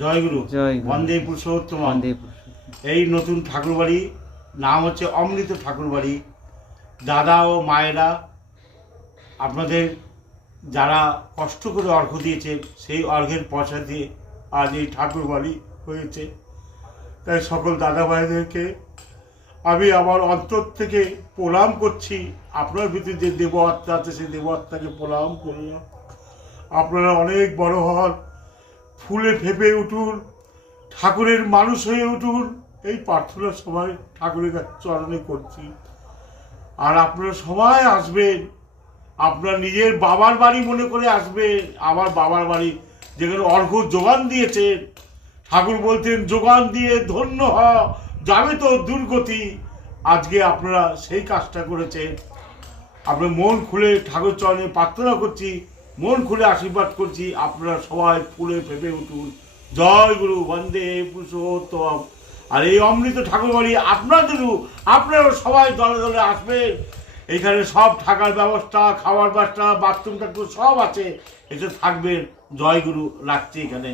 জয়গুরু। বন্দে পুরুষোত্তম। এই নতুন ঠাকুরবাড়ি নাম হচ্ছে অমৃত ঠাকুরবাড়ি। দাদা ও মায়েরা আপনাদের যারা কষ্ট করে অর্ঘ্য দিয়েছেন সেই অর্ঘ্যের পয়সা দিয়ে আজ এই ঠাকুরবাড়ি হয়েছে। তাই সকল দাদা ভাইদেরকে আমি আমার অন্তর থেকে প্রণাম করছি। আপনার ভিতরে যে দেব আত্মা আছে সেই দেব আত্মাকে প্রণাম করলাম। আপনারা অনেক বড় হন, ফুলে ফেঁপে উঠুন, ঠাকুরের মানুষ হয়ে উঠুন, এই প্রার্থনা সবাই ঠাকুরের চরণে করছি। আর আপনারা সবাই আসবেন, আপনার নিজের বাবার বাড়ি মনে করে আসবেন। আমার বাবার বাড়ি যেখানে অর্ঘ্য যোগান দিয়েছেন, ঠাকুর বলতেন যোগান দিয়ে ধন্য হ যাবে তো দুর্গতি। আজকে আপনারা সেই কাজটা করেছেন। আপনার মন খুলে ঠাকুর চরণে প্রার্থনা করছি, মন খুলে আশীর্বাদ করছি। আপনারা সবাই ফুলে ফেঁপে উঠুন। জয় গুরু, বন্দে পুরুষোত্তম। আর এই অমৃত ঠাকুরবাড়ি আপনাদেরও, আপনারাও সবাই দলে দলে আসবেন। এখানে সব থাকার ব্যবস্থা, খাওয়ার ব্যবস্থা, বাথরুম টাথরুম সব আছে, এসে থাকবেন। জয় গুরু, রাখছি এখানে।